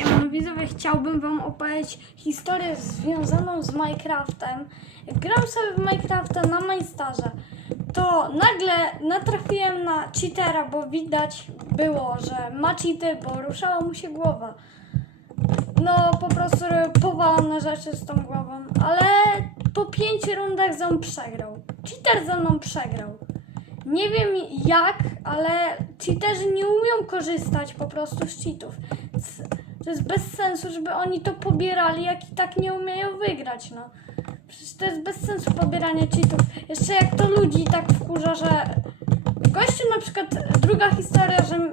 Siemano widzowie, chciałbym wam opowiedzieć historię związaną z Minecraftem. Gram sobie w Minecrafta na Mainstarze, to nagle natrafiłem na cheatera, bo widać było, że ma cheaty, bo ruszała mu się głowa. No po prostu powalone rzeczy z tą głową, ale po pięciu rundach ze mną przegrał. Cheater ze mną przegrał. Nie wiem jak, ale cheaterzy nie umieją korzystać po prostu z cheatów. To jest bez sensu, żeby oni to pobierali, jak i tak nie umieją wygrać, no. Przecież to jest bez sensu pobieranie cheatów. Jeszcze jak to ludzi tak wkurza, że gościu na przykład, druga historia, że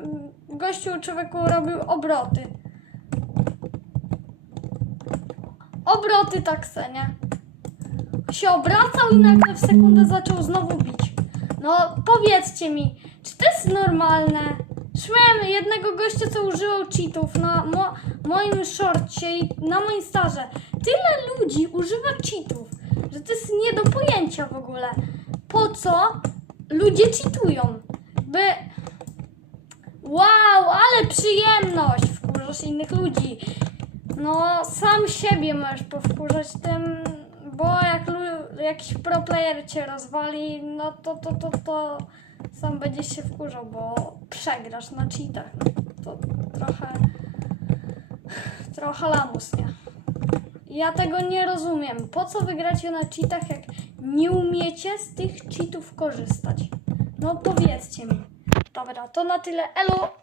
gościu człowieku robił obroty. Obroty tak se, nie? Się obracał i nagle w sekundę zaczął znowu bić. No powiedzcie mi, czy to jest normalne? Szłem jednego gościa, co używał cheatów na mo moim shortcie i na moim starze. Tyle ludzi używa cheatów, że to jest nie do pojęcia w ogóle. Po co ludzie cheatują? By... Wow, ale przyjemność! Wkurzasz innych ludzi. No, sam siebie możesz powkurzać tym, bo jak jakiś pro player cię rozwali, no to, to, to, to sam będziesz się wkurzał, bo przegrasz na cheatach. No, to trochę, trochę lamus, nie? Ja tego nie rozumiem. Po co wygracie na cheatach, jak nie umiecie z tych cheatów korzystać? No powiedzcie mi. Dobra, to na tyle. Elo!